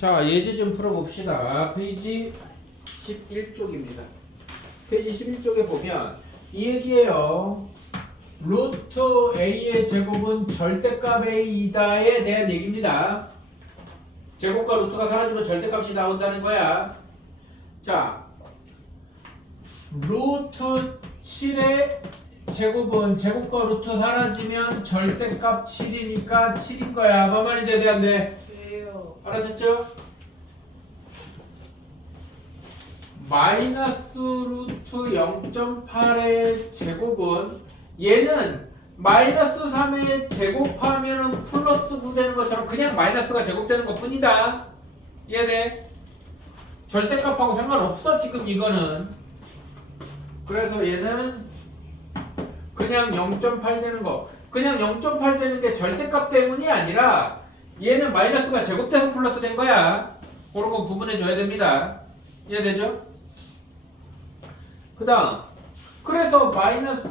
자, 예제 좀 풀어봅시다. 페이지 11쪽입니다. 페이지 11쪽에 보면 이 얘기예요. 루트 a의 제곱은 절대값 a이다에 대한 얘기입니다. 제곱과 루트가 사라지면 절대값이 나온다는 거야. 자, 루트 7의 제곱은 제곱과 루트 사라지면 절대값 7이니까 7인 거야. 뭔 말인지 대한데 알아듣죠? 마이너스 루트 0.8의 제곱은 얘는 마이너스 3의 제곱하면 플러스 9 되는 것처럼 그냥 마이너스가 제곱되는 것 뿐이다. 이해돼? 절대값하고 상관없어 지금 이거는. 그래서 얘는 그냥 0.8 되는 거. 그냥 0.8 되는 게 절대값 때문이 아니라 얘는 마이너스가 제곱돼서 플러스 된 거야. 그런 거 구분해 줘야 됩니다. 이해되죠? 그 다음 그래서 마이너스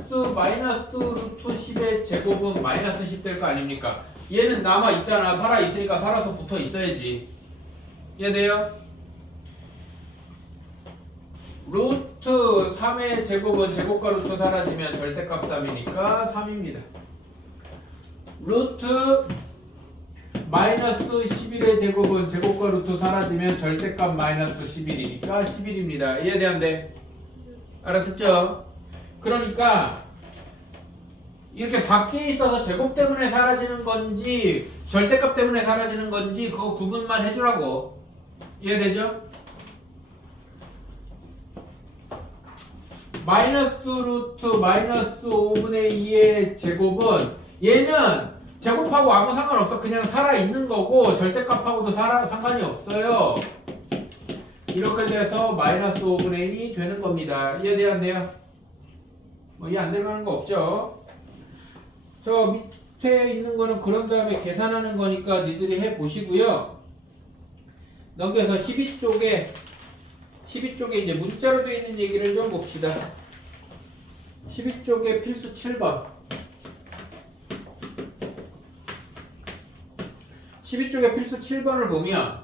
루트 10의 제곱은 마이너스 10 될 거 아닙니까? 얘는 남아 있잖아. 살아 있으니까 살아서 붙어 있어야지. 이해돼요? 루트 3의 제곱은 제곱과 루트 사라지면 절대값 3이니까 3입니다. 루트 마이너스 11의 제곱은 제곱과 루트 사라지면 절대값 마이너스 11이니까 11입니다. 이해돼안돼? 알아듣죠? 그러니까 이렇게 밖에 있어서 제곱 때문에 사라지는 건지 절대값 때문에 사라지는 건지 그거 구분만 해주라고. 이해되죠? 마이너스 루트 마이너스 5분의 2의 제곱은 얘는 제곱하고 아무 상관없어. 그냥 살아있는 거고 절대값하고도 상관이 없어요. 이렇게 돼서 마이너스 5분의 2 되는 겁니다. 이해돼야 안 돼요? 뭐 이해 안 될 만한 거 없죠? 저 밑에 있는 거는 그런 다음에 계산하는 거니까 니들이 해보시고요. 넘겨서 12쪽에 이제 문자로 되어 있는 얘기를 좀 봅시다. 12쪽에 필수 7번. 12쪽에 필수 7번을 보면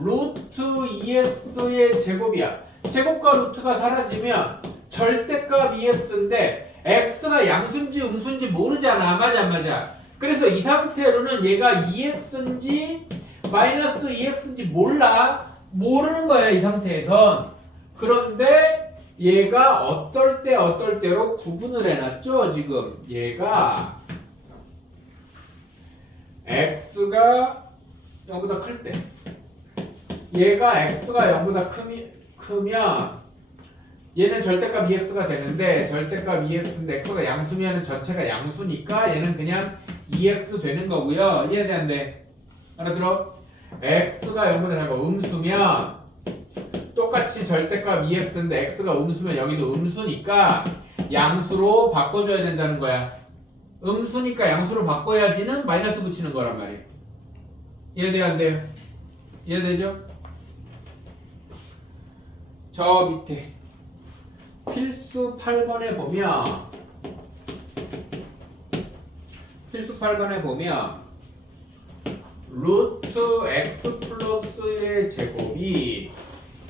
루트 2x의 제곱이야. 제곱과 루트가 사라지면 절대값 2x인데 x가 양수인지 음수인지 모르잖아. 맞아 안 맞아? 그래서 이 상태로는 얘가 2x인지 마이너스 2x인지 몰라. 모르는 거야 이 상태에선. 그런데 얘가 어떨 때로 구분을 해놨죠. 지금 얘가 x가 0보다 클 때, 얘가 x가 0보다 크면 얘는 절대값 2x가 되는데 절대값 2x인데 x가 양수면 전체가 양수니까 얘는 그냥 2x 되는 거고요. 이해돼 안 돼? 알아들어? x가 0보다 작고 음수면 똑같이 절대값 2x인데 x가 음수면 여기도 음수니까 양수로 바꿔줘야 된다는 거야. 음수니까 양수로 바꿔야지는 마이너스 붙이는 거란 말이에요. 이해돼요 안 돼요? 이해되죠? 저 밑에 필수 8번에 보면 루트 x 플러스 1의 제곱이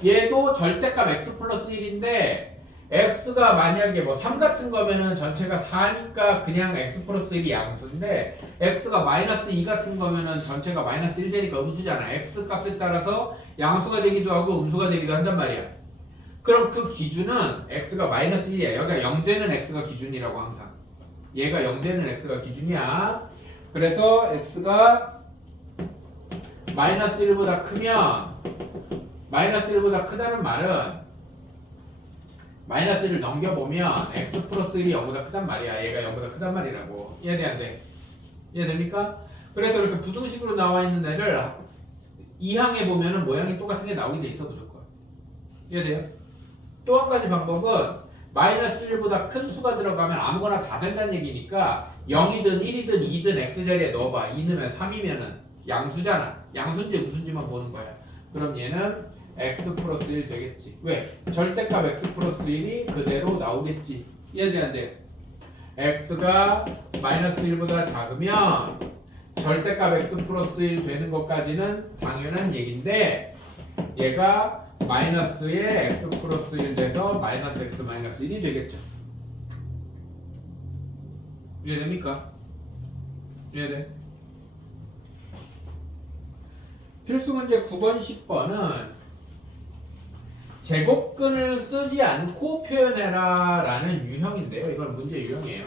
얘도 절대값 x 플러스 1인데 x가 만약에 뭐 3 같은 거면은 전체가 4니까 그냥 x 플러스 1이 양수인데 x가 마이너스 2 같은 거면은 전체가 마이너스 1 되니까 음수잖아. x 값에 따라서 양수가 되기도 하고 음수가 되기도 한단 말이야. 그럼 그 기준은 x가 마이너스 1이야. 여기가 0 되는 x가 기준이라고 항상. 얘가 0 되는 x가 기준이야. 그래서 x가 마이너스 1보다 크면 마이너스 1보다 크다는 말은 마이너스 1을 넘겨보면 x 플러스 1이 0보다 크단 말이야. 얘가 0보다 크단 말이라고. 이해돼 안 돼? 이해됩니까? 그래서 이렇게 부등식으로 나와 있는 애를 2항에 보면은 모양이 똑같은 게 나오게 돼 있어 무조건. 이해돼요? 또 한 가지 방법은 마이너스 1보다 큰 수가 들어가면 아무거나 다 된다는 얘기니까 0이든 1이든 2든 x자리에 넣어봐. 2 넣으면 3이면은 양수잖아. 양수인지 음수인지만 보는 거야. 그럼 얘는 x 플러스 1 되겠지. 왜? 절대값 x 플러스 1이 그대로 나오겠지. 이해돼 안 돼? x가 마이너스 1보다 작으면 절대값 x 플러스 1 되는 것까지는 당연한 얘기인데 얘가 마이너스에 x 플러스 1 돼서 마이너스 x 마이너스 1이 되겠죠. 이해됩니까? 이해돼? 필수 문제 9번, 10번은 제곱근을 쓰지 않고 표현해라 라는 유형인데요. 이건 문제 유형이에요.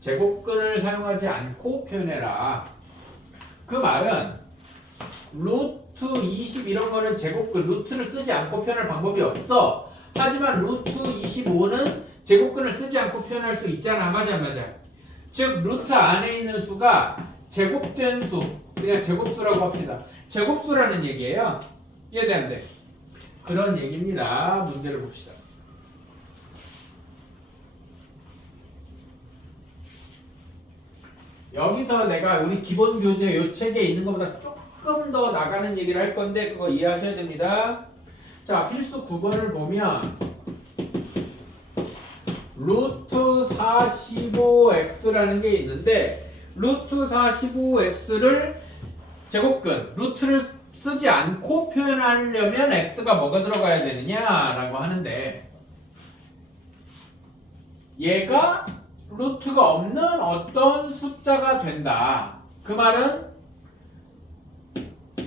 제곱근을 사용하지 않고 표현해라. 그 말은 루트 20 이런 거는 제곱근, 루트를 쓰지 않고 표현할 방법이 없어. 하지만 루트 25는 제곱근을 쓰지 않고 표현할 수 있잖아. 맞아, 맞아. 즉 루트 안에 있는 수가 제곱된 수, 그냥 제곱수라고 합시다. 제곱수라는 얘기예요. 이해돼 안 돼? 그런 얘기입니다. 문제를 봅시다. 여기서 내가 우리 기본 교재 요 책에 있는 것보다 조금 더 나가는 얘기를 할 건데 그거 이해하셔야 됩니다. 자, 필수 9번을 보면 루트 45x라는 게 있는데 루트 45x를 제곱근, 루트를 쓰지 않고 표현하려면 x가 뭐가 들어가야 되느냐라고 하는데 얘가 루트가 없는 어떤 숫자가 된다. 그 말은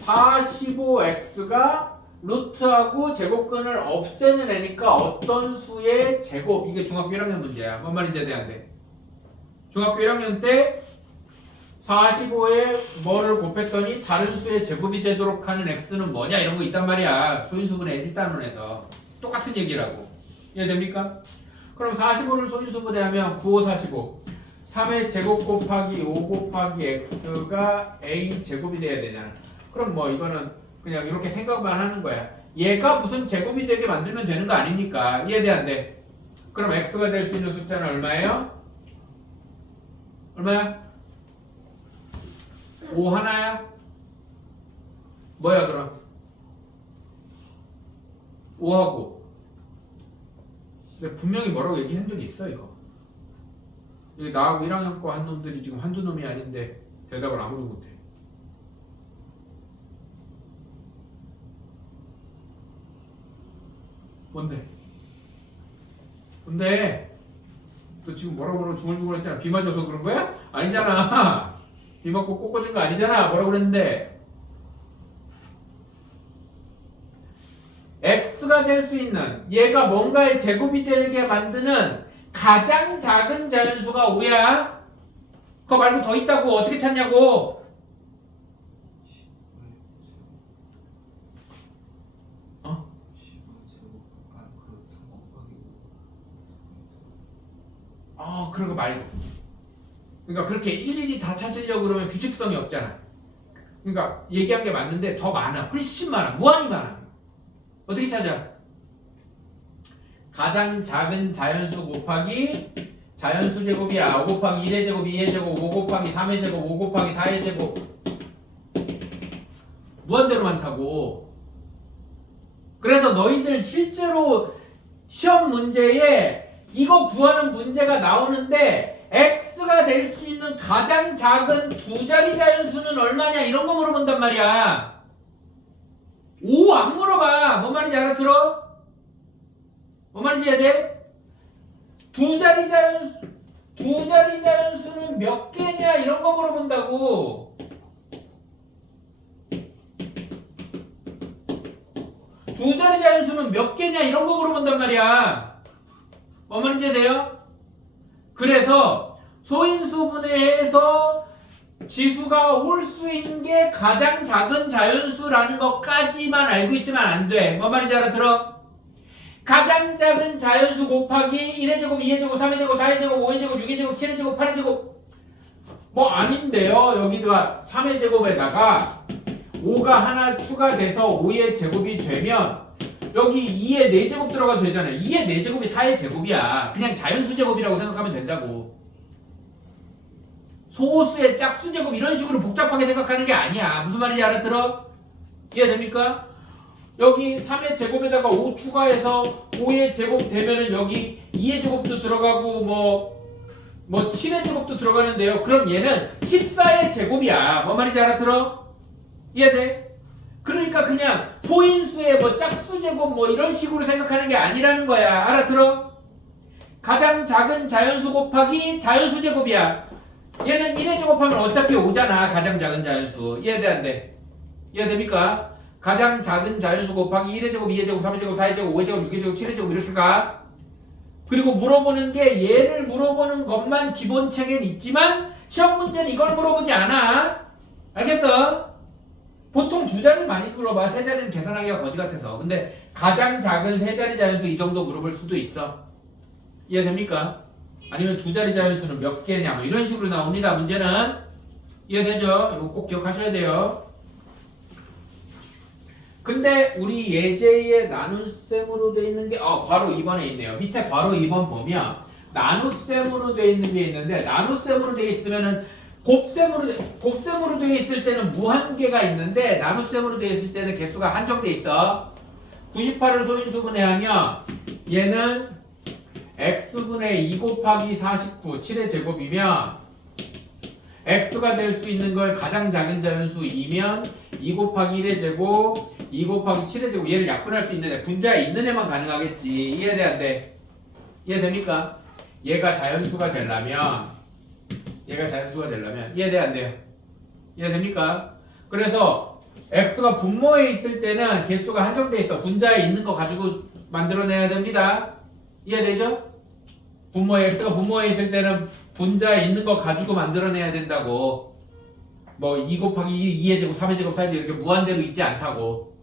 45x가 루트하고 제곱근을 없애는 애니까 어떤 수의 제곱. 이게 중학교 1학년 문제야. 뭔 말인지 안 돼? 중학교 1학년 때 45에 뭐를 곱했더니 다른 수의 제곱이 되도록 하는 x는 뭐냐 이런 거 있단 말이야. 소인수분해 1단원에서 똑같은 얘기라고. 이해됩니까? 그럼 45를 소인수분해하면 9, 5, 45 3의 제곱 곱하기 5 곱하기 x가 a 제곱이 돼야 되잖아. 그럼 뭐 이거는 그냥 이렇게 생각만 하는 거야. 얘가 무슨 제곱이 되게 만들면 되는 거 아닙니까? 이해돼 안 돼? 그럼 x가 될 수 있는 숫자는 얼마예요? 얼마야? 5 하나야? 뭐야 그럼? 5하고 근데 분명히 뭐라고 얘기한 적이 있어 이거. 이게 나하고 1학년 거 한 놈들이 지금 한두 놈이 아닌데 대답을 아무도 못해. 뭔데? 근데 너 지금 뭐라고 중얼중얼 했잖아. 비 맞아서 그런 거야? 아니잖아. 비 맞고 꽂꽂은 거 아니잖아. 뭐라고 그랬는데 x가 될 수 있는 얘가 뭔가의 제곱이 되게 만드는 가장 작은 자연수가 5야. 그거 말고 더 있다고. 어떻게 찾냐고. 어? 그런 거 말고. 그러니까 그렇게 일일이 다 찾으려고 그러면 규칙성이 없잖아. 그러니까 얘기한 게 맞는데 더 많아. 훨씬 많아. 무한히 많아. 어떻게 찾아? 가장 작은 자연수 곱하기 자연수 제곱이야. 5 곱하기 1의 제곱, 2의 제곱, 5 곱하기 3의 제곱, 5 곱하기 4의 제곱. 무한대로 많다고. 그래서 너희들 실제로 시험 문제에 이거 구하는 문제가 나오는데 x가 될 수 있는 가장 작은 두 자리 자연수는 얼마냐 이런 거 물어본단 말이야. 5 안 물어봐. 뭔 말인지 알아들어? 뭔 말인지 해야 돼? 두 자리 자연수는 몇 개냐 이런 거 물어본다고. 두 자리 자연수는 몇 개냐 이런 거 물어본단 말이야. 뭔 말인지 돼요? 그래서 소인수분해해서 지수가 홀수인 게 가장 작은 자연수라는 것까지만 알고 있으면 안 돼. 뭔 말인지 알아들어? 가장 작은 자연수 곱하기 1의 제곱, 2의 제곱, 3의 제곱, 4의 제곱, 5의 제곱, 6의 제곱, 7의 제곱, 8의 제곱 뭐 아닌데요. 여기다가 3의 제곱에다가 5가 하나 추가돼서 5의 제곱이 되면 여기 2의 4제곱 들어가도 되잖아요. 2의 4제곱이 4의 제곱이야. 그냥 자연수 제곱이라고 생각하면 된다고. 소수의 짝수 제곱 이런 식으로 복잡하게 생각하는 게 아니야. 무슨 말인지 알아들어? 이해됩니까? 여기 3의 제곱에다가 5 추가해서 5의 제곱 되면은 여기 2의 제곱도 들어가고 뭐 뭐 7의 제곱도 들어가는데요. 그럼 얘는 14의 제곱이야. 뭐 말인지 알아들어? 이해돼? 그러니까 그냥 포인수의 뭐 짝수 제곱 뭐 이런 식으로 생각하는 게 아니라는 거야. 알아들어? 가장 작은 자연수 곱하기 자연수 제곱이야. 얘는 1의 제곱하면 어차피 5잖아. 가장 작은 자연수. 이해돼 안 돼? 이해됩니까? 가장 작은 자연수 곱하기 1의 제곱, 2의 제곱, 3의 제곱, 4의 제곱, 5의 제곱, 6의 제곱, 7의 제곱 이렇게 가. 그리고 물어보는 게 얘를 물어보는 것만 기본 책엔 있지만 시험 문제는 이걸 물어보지 않아. 알겠어? 보통 두 자리 많이 물어봐. 세 자리는 계산하기가 거지 같아서. 근데 가장 작은 세 자리 자연수 이 정도 물어볼 수도 있어. 이해됩니까? 아니면 두 자리 자연수는 몇 개냐 뭐 이런 식으로 나옵니다. 문제는. 이해되죠? 이거 꼭 기억하셔야 돼요. 근데 우리 예제의 나눗셈으로 돼 있는 게 괄호 2번에 있네요. 밑에 괄호 2번 보면 나눗셈으로 돼 있는 게 있는데 나눗셈으로 돼 있으면은 곱셈으로 돼 있을 때는 무한개가 있는데 나눗셈으로 돼 있을 때는 개수가 한정돼 있어. 98을 소인수분해 하면 얘는 x분의 2 곱하기 49 7의 제곱이면 x가 될 수 있는 걸 가장 작은 자연수 2면 2 곱하기 1의 제곱 2 곱하기 7의 제곱 얘를 약분할 수 있는 애 분자에 있는 애만 가능하겠지. 이해돼 안 돼? 이해됩니까? 얘가 자연수가 되려면 이해돼 안 돼요? 이해됩니까? 그래서 x가 분모에 있을 때는 개수가 한정돼 있어. 분자에 있는 거 가지고 만들어내야 됩니다. 이해되죠? x가 분모에 있을 때는 분자에 있는 거 가지고 만들어내야 된다고. 뭐 2 곱하기 2의 제곱, 3의 제곱, 4의 제곱 이렇게 무한대로 있지 않다고.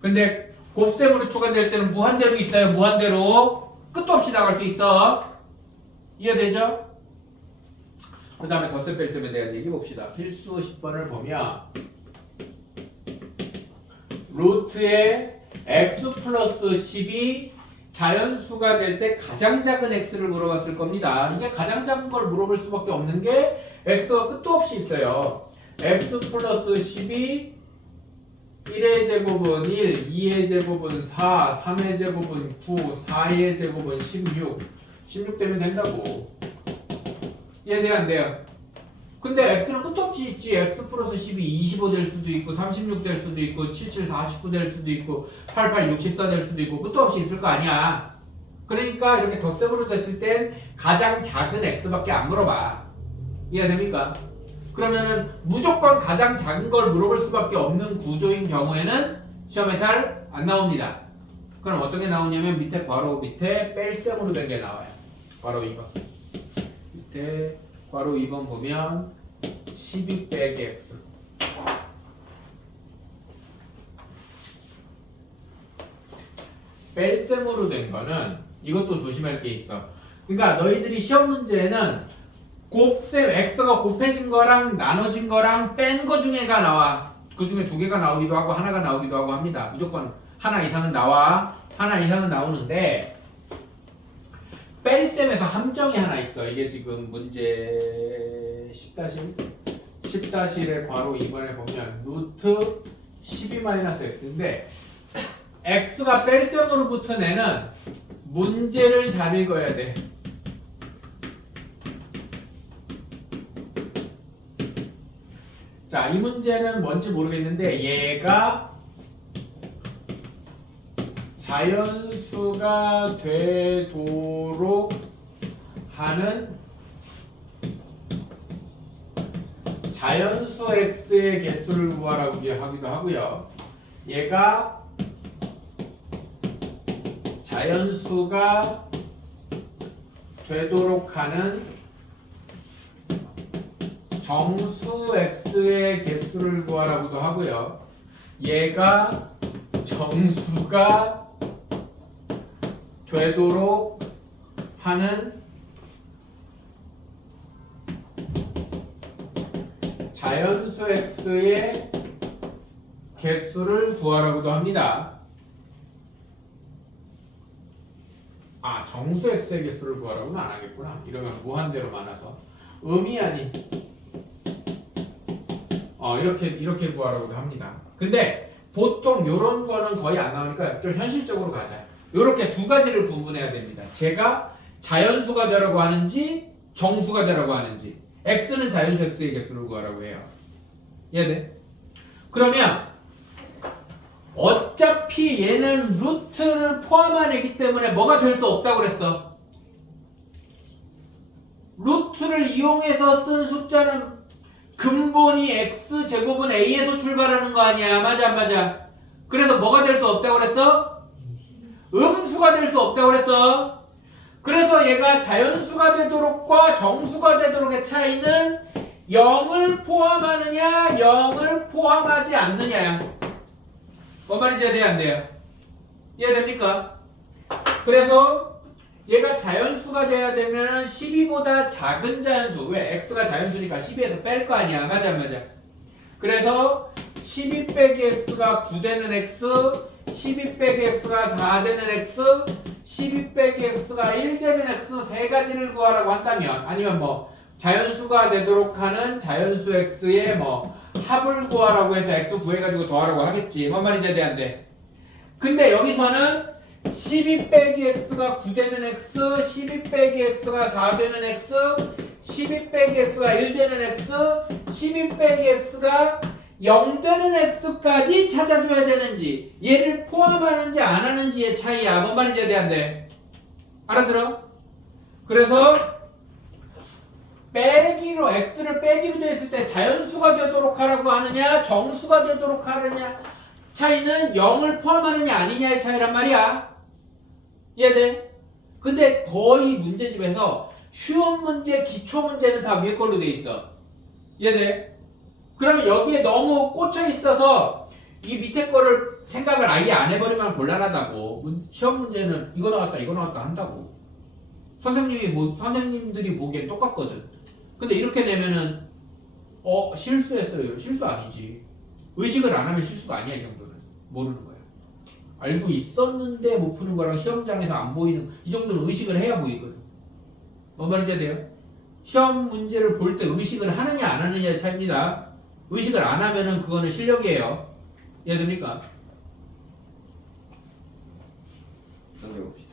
근데 곱셈으로 추가될 때는 무한대로 있어요. 무한대로 끝도 없이 나갈 수 있어. 이해되죠? 그 다음에 덧셈 뺄셈에 대한 얘기 봅시다. 필수 10번을 보면 루트의 x 플러스 10이 자연수가 될 때 가장 작은 x를 물어봤을 겁니다. 이게 가장 작은 걸 물어볼 수밖에 없는 게 x가 끝도 없이 있어요. x 플러스 10이 1의 제곱은 1, 2의 제곱은 4, 3의 제곱은 9, 4의 제곱은 16 되면 된다고. 이해돼요 안 돼요? 근데 x는 끝도 없이 있지. x 플러스 10이 25 될 수도 있고 36 될 수도 있고 77, 49 될 수도 있고 88, 64 될 수도 있고 끝도 없이 있을 거 아니야. 그러니까 이렇게 덧셈으로 됐을 땐 가장 작은 x밖에 안 물어봐. 이해됩니까? 그러면은 무조건 가장 작은 걸 물어볼 수밖에 없는 구조인 경우에는 시험에 잘 안 나옵니다. 그럼 어떤 게 나오냐면 밑에 괄호 밑에 뺄셈으로 된 게 나와요. 괄호 2번. 밑에 괄호 2번 보면 12 빼기 x. 뺄셈으로 된 거는 이것도 조심할 게 있어. 그러니까 너희들이 시험 문제에는 곱셈 x가 곱해진 거랑 나눠진 거랑 뺀 거 중에가 나와. 그 중에 두 개가 나오기도 하고 하나가 나오기도 하고 합니다. 무조건 하나 이상은 나와. 하나 이상은 나오는데 뺄셈에서 함정이 하나 있어. 이게 지금 문제 10-1의 괄호 2번에 보면 루트 12-x인데 x가 뺄셈으로 붙은 애는 문제를 잘 읽어야 돼. 자, 이 문제는 뭔지 모르겠는데 얘가 자연수가 되도록 하는 자연수 x의 개수를 구하라고 하기도 하고요. 얘가 자연수가 되도록 하는 정수 x의 개수를 구하라고도 하고요. 얘가 정수가 되도록 하는 자연수 x의 개수를 구하라고도 합니다. 아, 정수 x의 개수를 구하라고는 안 하겠구나. 이러면 무한대로 많아서 의미 아닌 이렇게 구하라고도 합니다. 근데 보통 요런 거는 거의 안 나오니까 좀 현실적으로 가자. 요렇게 두 가지를 구분해야 됩니다. 제가 자연수가 되라고 하는지 정수가 되라고 하는지, x는 자연수 x의 개수를 구하라고 해요. 이해돼? 그러면 어차피 얘는 루트를 포함한 애기 때문에 뭐가 될 수 없다고 그랬어. 루트를 이용해서 쓴 숫자는 근본이 x제곱은 a에서 출발하는 거 아니야. 맞아 안 맞아? 그래서 뭐가 될 수 없다고 그랬어? 음수가 될 수 없다고 그랬어. 그래서 얘가 자연수가 되도록과 정수가 되도록의 차이는 0을 포함하느냐 0을 포함하지 않느냐야. 뭔 말인지 이해돼야 안 돼요? 이해됩니까? 그래서 얘가 자연수가 돼야 되면 12보다 작은 자연수. 왜? x가 자연수니까 12에서 뺄 거 아니야. 맞아 안 맞아? 그래서 12 빼기 x가 9 되는 x, 12 빼기 x가 4 되는 x, 12 빼기 x가 1 되는 x 세 가지를 구하라고 한다면, 아니면 뭐 자연수가 되도록 하는 자연수 x의 뭐 합을 구하라고 해서 x 구해가지고 더하라고 하겠지. 뭔 말인지 이해돼 안 돼? 근데 여기서는 12 빼기 x가 9 되는 x, 12 빼기 x가 4 되는 x, 12 빼기 x가 1 되는 x, 12 빼기 x가 0 되는 x까지 찾아줘야 되는지, 얘를 포함하는지 안 하는지의 차이야. 뭔 말인지 이해돼 안 돼? 알아들어? 그래서 빼기로, x를 빼기로 되어 있을 때 자연수가 되도록 하라고 하느냐 정수가 되도록 하느냐 차이는 0을 포함하느냐 아니냐의 차이란 말이야. 이해돼? 근데 거의 문제집에서 쉬운 문제, 기초 문제는 다 위에 걸로 돼 있어. 이해돼? 그러면 여기에 너무 꽂혀 있어서 이 밑에 거를 생각을 아예 안 해버리면 곤란하다고. 시험 문제는 이거 나왔다 이거 나왔다 한다고. 선생님들이 보기엔 똑같거든. 근데 이렇게 내면은 실수했어요. 실수 아니지. 의식을 안 하면 실수가 아니야. 이 정도는 모르는 거야. 알고 있었는데 못 푸는 거랑 시험장에서 안 보이는, 이 정도는 의식을 해야 보이거든. 뭔 말인지 돼요? 시험 문제를 볼 때 의식을 하느냐 안 하느냐의 차이입니다. 의식을 안 하면은 그거는 실력이에요. 이해됩니까? 넘겨봅시다.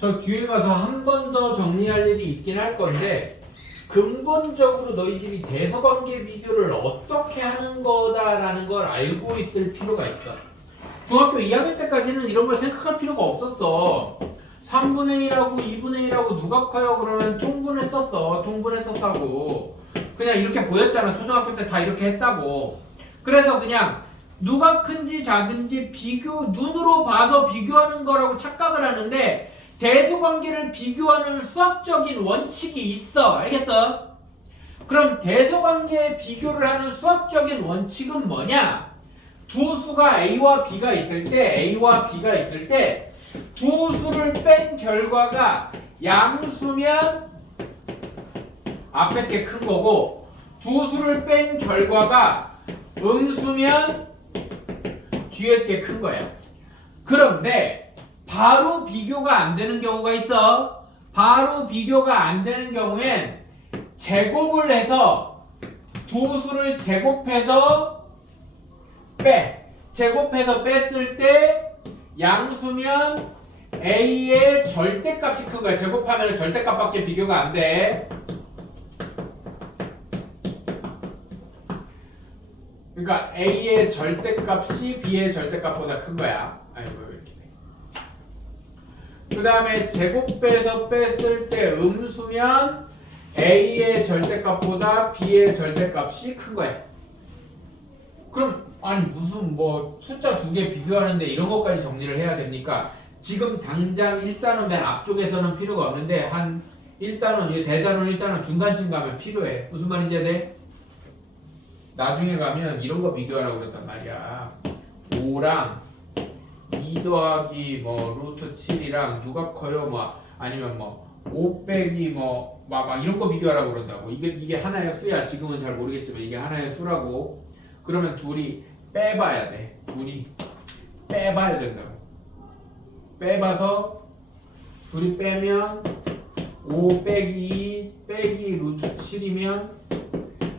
저 뒤에 가서 한 번 더 정리할 일이 있긴 할 건데, 근본적으로 너희들이 대서관계 비교를 어떻게 하는 거다라는 걸 알고 있을 필요가 있어. 중학교 2학년 때까지는 이런 걸 생각할 필요가 없었어. 3분의 1하고 2분의 1하고 누가 커요? 그러면 통분했었어. 통분했었다고. 그냥 이렇게 보였잖아. 초등학교 때 다 이렇게 했다고. 그래서 그냥 누가 큰지 작은지 눈으로 봐서 비교하는 거라고 착각을 하는데, 대소관계를 비교하는 수학적인 원칙이 있어. 알겠어? 그럼 대소관계 비교를 하는 수학적인 원칙은 뭐냐? 두 수가 A와 B가 있을 때, A와 B가 있을 때, 두 수를 뺀 결과가 양수면 앞에 게 큰 거고, 두 수를 뺀 결과가 음수면 뒤에 게 큰 거야. 그런데 바로 비교가 안 되는 경우가 있어. 바로 비교가 안 되는 경우엔 제곱을 해서 두 수를 제곱해서 제곱해서 뺐을 때 양수면 A의 절대값이 큰 거야. 제곱하면 절대값밖에 비교가 안 돼. 그러니까 A의 절대값이 B의 절대값보다 큰 거야. 아이고. 그 다음에 제곱해서 뺐을 때 음수면 A의 절대값보다 B의 절대값이 큰 거야. 그럼 아니 무슨 뭐 숫자 두 개 비교하는데 이런 것까지 정리를 해야 됩니까? 지금 당장 1단원 맨 앞쪽에서는 필요가 없는데 한 1단원, 대단원 1단원 중간쯤 가면 필요해. 무슨 말인지 돼? 나중에 가면 이런 거 비교하라고 그랬단 말이야. 5랑 2 더하기 뭐 루트 7이랑 누가 커요? 뭐 아니면 뭐 5 빼기 뭐 막 이런 거 비교하라고 그런다고. 이게 하나의 수야. 지금은 잘 모르겠지만 이게 하나의 수라고. 그러면 둘이 빼봐야 돼. 둘이 빼봐야 된다고. 빼봐서 둘이 빼면 5 빼기 2 빼기 루트 7이면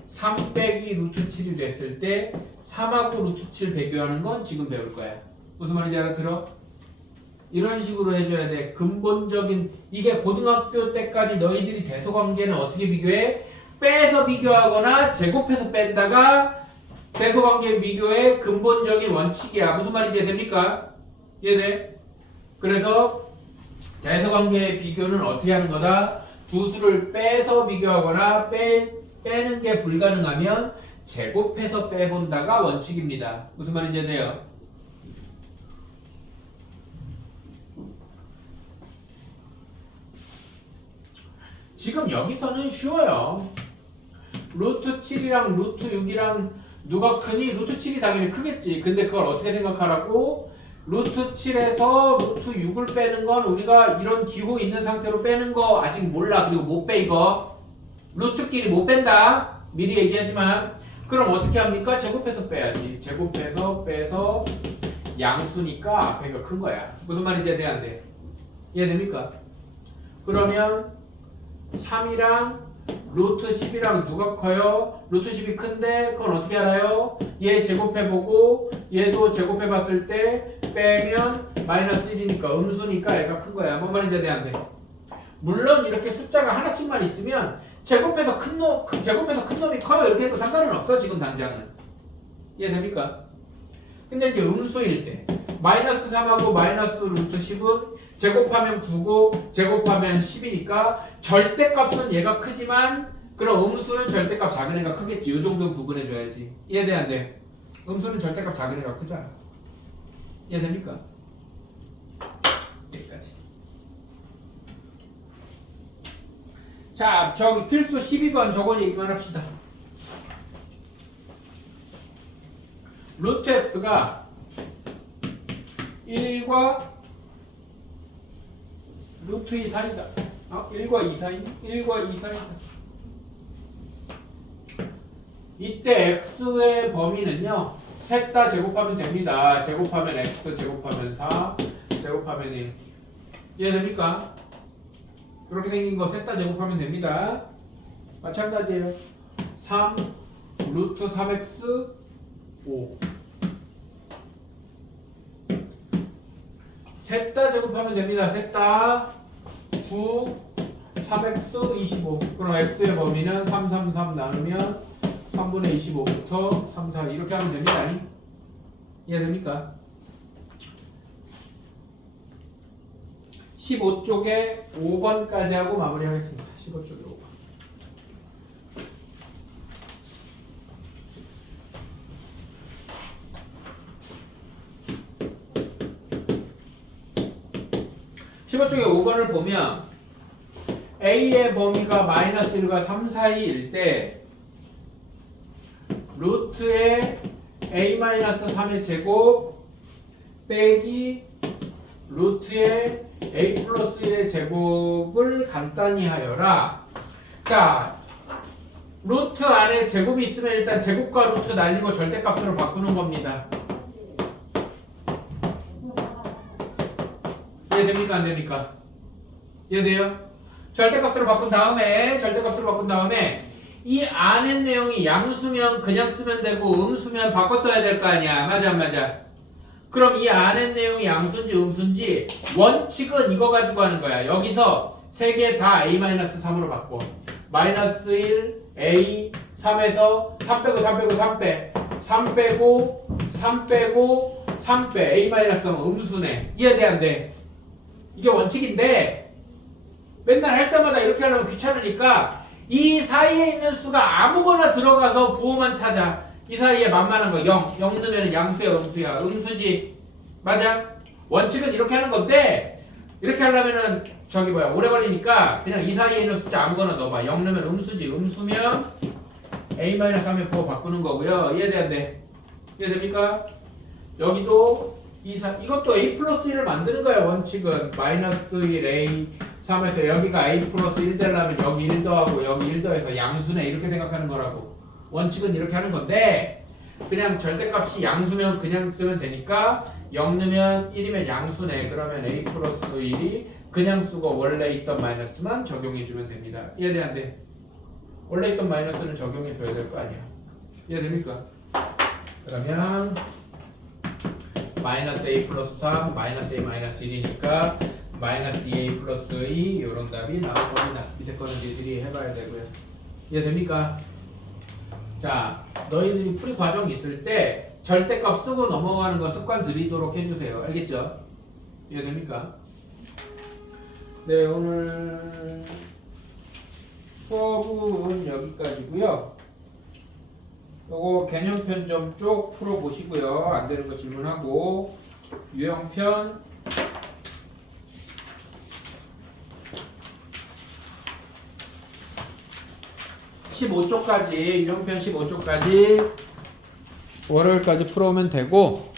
3 빼기 루트 7이 됐을 때 3하고 루트 7 비교하는 건 지금 배울 거야. 무슨 말인지 알아들어? 이런 식으로 해줘야 돼. 근본적인 이게 고등학교 때까지 너희들이 대소관계는 어떻게 비교해? 빼서 비교하거나 제곱해서 뺀다가 대소관계 비교의 근본적인 원칙이야. 무슨 말인지 됩니까? 이해돼? 그래서 대소관계 비교는 어떻게 하는 거다? 두 수를 빼서 비교하거나 빼는 게 불가능하면 제곱해서 빼본다가 원칙입니다. 무슨 말인지 돼요? 지금 여기서는 쉬워요. 루트 7이랑 루트 6이랑 누가 크니? 루트 7이 당연히 크겠지. 근데 그걸 어떻게 생각하라고? 루트 7에서 루트 6을 빼는 건 우리가 이런 기호 있는 상태로 빼는 거 아직 몰라. 그리고 못 빼 이거. 루트끼리 못 뺀다. 미리 얘기하지만. 그럼 어떻게 합니까? 제곱해서 빼야지. 제곱해서 빼서 양수니까 앞에가 큰 거야. 무슨 말인지 돼야 돼? 이해됩니까? 그러면 3이랑 루트 10이랑 누가 커요? 루트 10이 큰데 그건 어떻게 알아요? 얘 제곱해보고 얘도 제곱해봤을 때 빼면 마이너스 1이니까 음수니까 얘가 큰 거야. 뭔 말인지 안 돼? 물론 이렇게 숫자가 하나씩만 있으면 제곱해서 큰 놈이 커요 이렇게 해도 상관은 없어 지금 당장은. 이해됩니까? 근데 이제 음수일 때 마이너스 3하고 마이너스 루트 10은 제곱하면 9고 제곱하면 10이니까 절대값은 얘가 크지만 그럼 음수는 절대값 작은 애가 크겠지. 이 정도는 구분해줘야지. 이해돼 안 돼? 음수는 절대값 작은 애가 크잖아. 이해됩니까? 여기까지. 자, 저기 필수 12번 저거 얘기만 합시다. 루트 x가 1과 루트 2 사이다. 1과 2 사이? 1과 2 사이다. 이때 x의 범위는요. 셋 다 제곱하면 됩니다. 제곱하면 x, 제곱하면 4, 제곱하면 1. 이해됩니까? 이렇게 생긴 거 셋 다 제곱하면 됩니다. 마찬가지예요. 3, 루트 3x, 5. 셋 다 제곱하면 됩니다. 셋 다 9, 4x, 25. 그럼 x의 범위는 3, 3, 3 나누면 3분의 25부터 3, 4 이렇게 하면 됩니다. 이해됩니까? 15쪽에 5번까지 하고 마무리하겠습니다. 15쪽에 5번. 쪽에 5번을 보면 A의 범위가 마이너스 1과 3 사이일 때 루트의 A-3의 제곱 빼기 루트의 A 플러스 1의 제곱을 간단히 하여라. 자, 루트 안에 제곱이 있으면 일단 제곱과 루트 날리고 절대값으로 바꾸는 겁니다. 이해됩니까? 안 됩니까? 이해돼요? 절대값으로 바꾼 다음에 이 안의 내용이 양수면 그냥 쓰면 되고 음수면 바꿔 써야 될 거 아니야. 맞아 안 맞아? 그럼 이 안의 내용이 양수인지 음수인지 원칙은 이거 가지고 하는 거야. 여기서 세 개 다 A-3으로 바꿔. 마이너스 1, A, 3에서 3 빼고 3 빼고 3 빼. 3 빼고 3 빼고 3 빼. A-3은 음수네. 이해돼 안 돼? 이게 원칙인데 맨날 할 때마다 이렇게 하려면 귀찮으니까 이 사이에 있는 수가 아무거나 들어가서 부호만 찾아. 이 사이에 만만한 거 0. 0 넣으면 양수야 음수야. 음수지. 맞아? 원칙은 이렇게 하는 건데 이렇게 하려면은 저기 뭐야 오래 걸리니까 그냥 이 사이에 있는 숫자 아무거나 넣어봐. 0 넣으면 음수지. 음수면 a-3에 부호 바꾸는 거고요. 이해돼안돼? 이해됩니까? 여기도 이것도 a 플러스 1을 만드는 거야. 원칙은 마이너스 1 a 3에서 여기가 a 플러스 1 되려면 여기 1 더하고 여기 1 더해서 양수네 이렇게 생각하는 거라고. 원칙은 이렇게 하는 건데 그냥 절대값이 양수면 그냥 쓰면 되니까 0 넣으면 1이면 양수네. 그러면 a 플러스 1이 그냥 쓰고 원래 있던 마이너스만 적용해주면 됩니다. 이해돼 안 돼? 원래 있던 마이너스는 적용해줘야 될 거 아니야. 이해됩니까? 그러면 마이너스 a 플러스 3 마이너스 a 마이너스 1이니까 마이너스 2a 플러스 2 이런 답이 나올 겁니다. 밑에 거는 니들이 해봐야 되고요. 이해됩니까? 자, 너희들이 풀이 과정 있을 때 절대값 쓰고 넘어가는 거 습관 들이도록 해주세요. 알겠죠? 이해됩니까? 네, 오늘 수업은 여기까지고요. 요거 개념편 좀 쭉 풀어보시고요. 안 되는 거 질문하고 유형편 15쪽까지 유형편 15쪽까지 월요일까지 풀어오면 되고